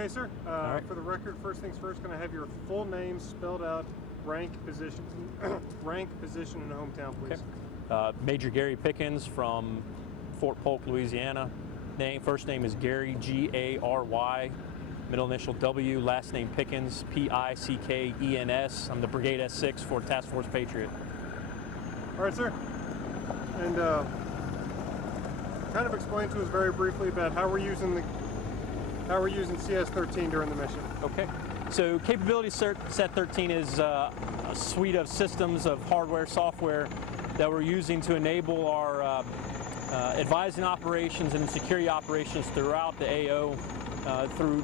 Okay, sir. Right. For the record, first things first, going to have your full name spelled out, rank, position, position, and hometown, please. Okay. Major Gary Pickens from Fort Polk, Louisiana. First name is Gary, G-A-R-Y. Middle initial W, last name Pickens, P-I-C-K-E-N-S. I'm the Brigade S6 for Task Force Patriot. All right, sir. And kind of explain to us very briefly about how we're using CS-13 during the mission. Okay. So Capability Set 13 is a suite of systems of hardware, software that we're using to enable our advising operations and security operations throughout the AO.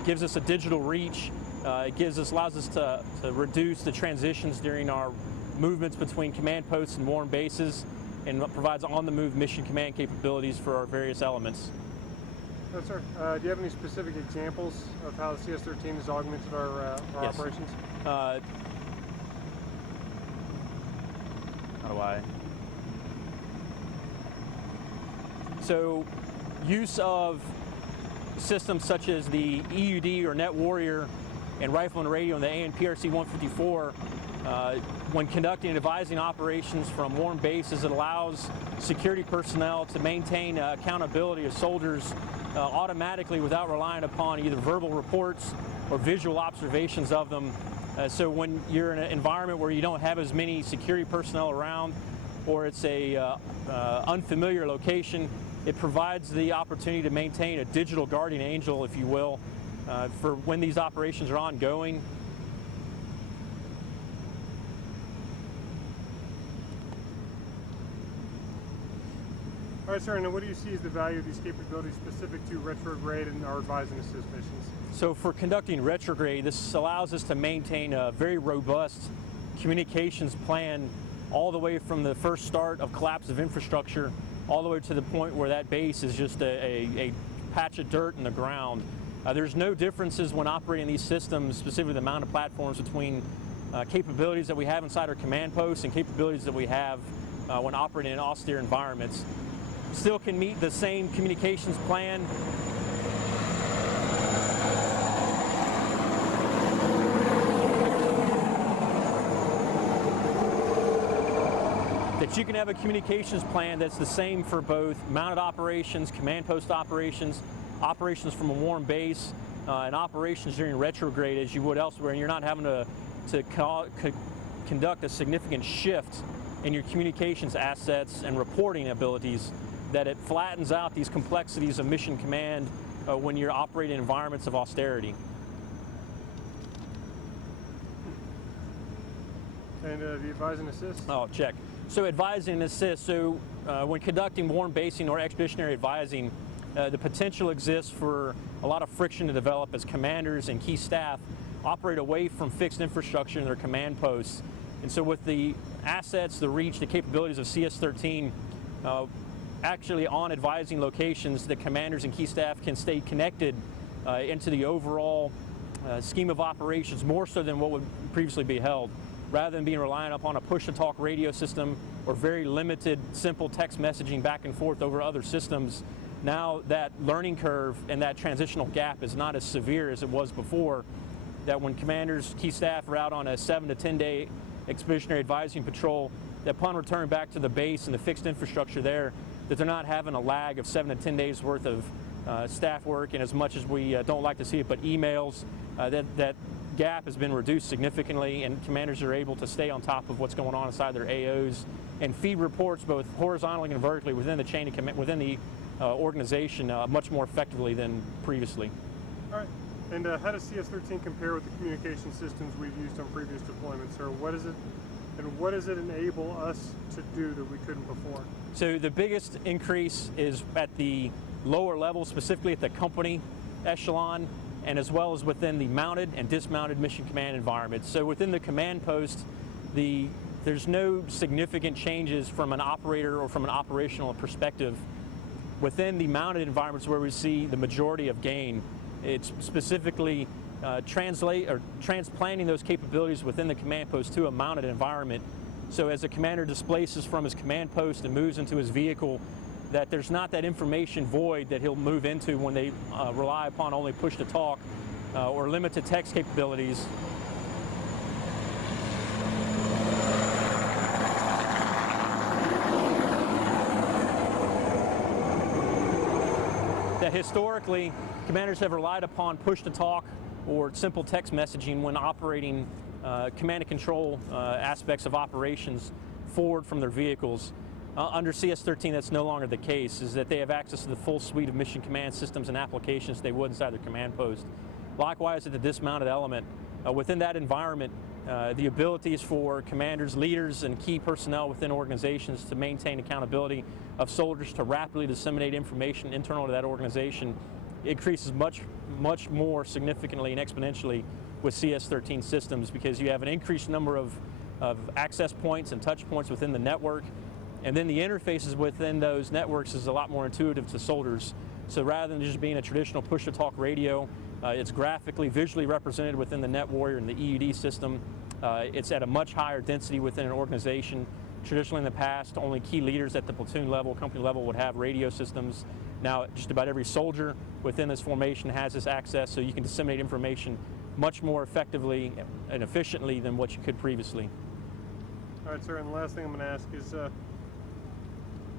Gives us a digital reach. It allows us to reduce the transitions during our movements between command posts and warm bases, and provides on-the-move mission command capabilities for our various elements. Yes, sir. Do you have any specific examples of how the CS-13 has augmented our Yes. operations? How do I? So, use of systems such as the EUD or Net Warrior and Rifle and Radio and the ANPRC 154, when conducting and advising operations from warm bases, it allows security personnel to maintain accountability of soldiers automatically without relying upon either verbal reports or visual observations of them. So when you're in an environment where you don't have as many security personnel around, or it's a unfamiliar location, it provides the opportunity to maintain a digital guardian angel, if you will, for when these operations are ongoing. All right, sir, and what do you see as the value of these capabilities specific to retrograde and our advise and assist missions? So for conducting retrograde, this allows us to maintain a very robust communications plan all the way from the first start of collapse of infrastructure all the way to the point where that base is just a patch of dirt in the ground. There's no differences when operating these systems, specifically the mounted platforms, between capabilities that we have inside our command posts and capabilities that we have when operating in austere environments. Still can meet the same communications plan. That you can have a communications plan that's the same for both mounted operations, command post operations, operations from a warm base, and operations during retrograde as you would elsewhere, and you're not having to conduct a significant shift in your communications assets and reporting abilities, that it flattens out these complexities of mission command when you're operating in environments of austerity. And the advise and assist? Oh, check. So advising and assist, so when conducting warm basing or expeditionary advising, the potential exists for a lot of friction to develop as commanders and key staff operate away from fixed infrastructure in their command posts. And so with the assets, the reach, the capabilities of CS-13, actually on advising locations, the commanders and key staff can stay connected into the overall scheme of operations more so than what would previously be held. Rather than being reliant upon a push-to-talk radio system or very limited, simple text messaging back and forth over other systems, now that learning curve and that transitional gap is not as severe as it was before, that when commanders, key staff are out on a 7 to 10 day expeditionary advising patrol, that upon return back to the base and the fixed infrastructure there, that they're not having a lag of 7 to 10 days worth of staff work, and as much as we don't like to see it, but emails, that gap has been reduced significantly, and commanders are able to stay on top of what's going on inside their AOs and feed reports both horizontally and vertically within the chain of command, within the organization much more effectively than previously. All right. And how does CS-13 compare with the communication systems we've used on previous deployments, or what does it enable us to do that we couldn't before? So the biggest increase is at the lower level, specifically at the company echelon, and as well as within the mounted and dismounted mission command environments. So within the command post, there's no significant changes from an operator or from an operational perspective. Within the mounted environments where we see the majority of gain, it's specifically transplanting those capabilities within the command post to a mounted environment. So as the commander displaces from his command post and moves into his vehicle, that there's not that information void that he'll move into when they rely upon only push to talk or limited text capabilities. That historically, commanders have relied upon push-to-talk or simple text messaging when operating command and control aspects of operations forward from their vehicles. Under CS-13, that's no longer the case, is that they have access to the full suite of mission command systems and applications they would inside their command post. Likewise, at the dismounted element, within that environment, the abilities for commanders, leaders, and key personnel within organizations to maintain accountability of soldiers to rapidly disseminate information internal to that organization increases much more significantly and exponentially with CS-13 systems, because you have an increased number of access points and touch points within the network, and then the interfaces within those networks is a lot more intuitive to soldiers. So rather than just being a traditional push-to-talk radio, it's graphically, visually represented within the Net Warrior and the EUD system. It's at a much higher density within an organization. Traditionally in the past, only key leaders at the platoon level, company level would have radio systems. Now just about every soldier within this formation has this access, so you can disseminate information much more effectively and efficiently than what you could previously. All right, sir, and the last thing I'm going to ask is,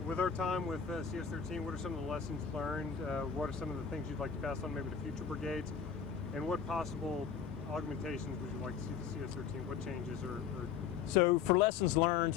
with our time with CS-13, what are some of the lessons learned? What are some of the things you'd like to pass on maybe to future brigades? And what possible augmentations would you like to see to CS-13? What changes or So for lessons learned,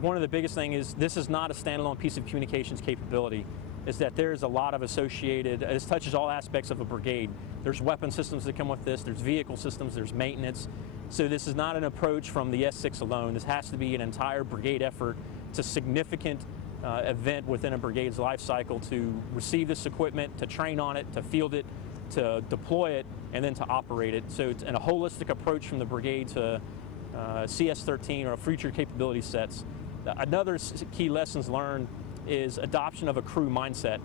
one of the biggest things is this is not a standalone piece of communications capability. Is that there's a lot of associated, this touches all aspects of a brigade. There's weapon systems that come with this, there's vehicle systems, there's maintenance. So this is not an approach from the S6 alone. This has to be an entire brigade effort. It's a significant event within a brigade's life cycle to receive this equipment, to train on it, to field it, to deploy it, and then to operate it. So it's a holistic approach from the brigade to CS-13 or future capability sets. Another key lessons learned is adoption of a crew mindset.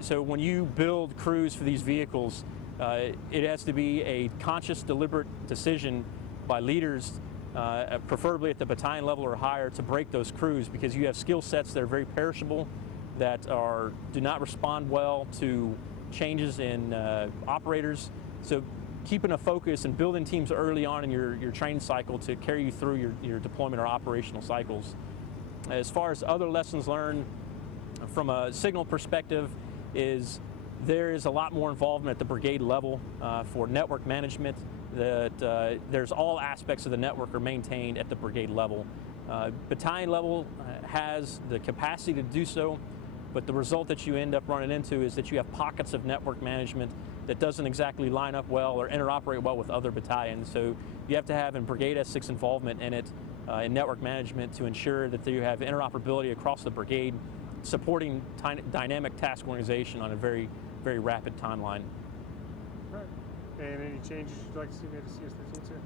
So when you build crews for these vehicles, it has to be a conscious, deliberate decision by leaders, preferably at the battalion level or higher, to break those crews, because you have skill sets that are very perishable, that do not respond well to changes in operators. So keeping a focus and building teams early on in your training cycle to carry you through your deployment or operational cycles. As far as other lessons learned from a signal perspective, is there is a lot more involvement at the brigade level for network management. That there's all aspects of the network are maintained at the brigade level. Battalion level has the capacity to do so, but the result that you end up running into is that you have pockets of network management that doesn't exactly line up well or interoperate well with other battalions. So you have to have in Brigade S6 involvement in it, in network management, to ensure that you have interoperability across the brigade, supporting dynamic task organization on a very, very rapid timeline. All right. And any changes you'd like to see made to CS-13, sir?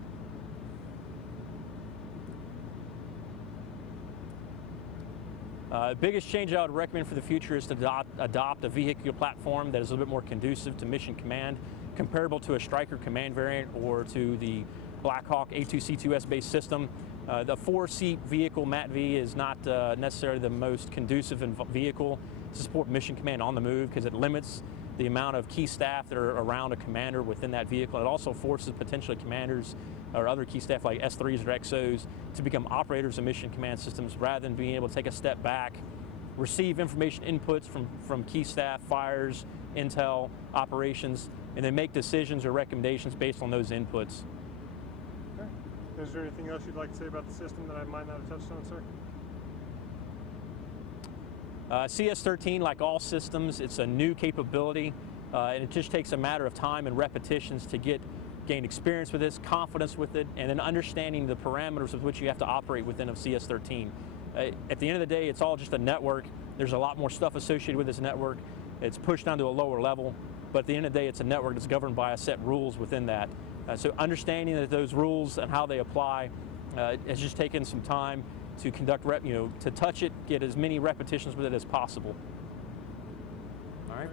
Biggest change I would recommend for the future is to adopt a vehicular platform that is a little bit more conducive to mission command, comparable to a Stryker command variant or to the Black Hawk A2C2S based system. The 4-seat vehicle MATV is not necessarily the most conducive vehicle to support mission command on the move, because it limits the amount of key staff that are around a commander within that vehicle. It also forces potentially commanders or other key staff like S3s or XOs to become operators of mission command systems, rather than being able to take a step back, receive information inputs from key staff, fires, intel, operations, and then make decisions or recommendations based on those inputs. Okay. Is there anything else you'd like to say about the system that I might not have touched on, sir? CS-13, like all systems, it's a new capability, and it just takes a matter of time and repetitions to gain experience with this, confidence with it, and then understanding the parameters with which you have to operate within of CS-13. At the end of the day, it's all just a network. There's a lot more stuff associated with this network. It's pushed down to a lower level, but at the end of the day, it's a network that's governed by a set rules within that. So understanding that those rules and how they apply has just taken some time to conduct, to touch it, get as many repetitions with it as possible. All right.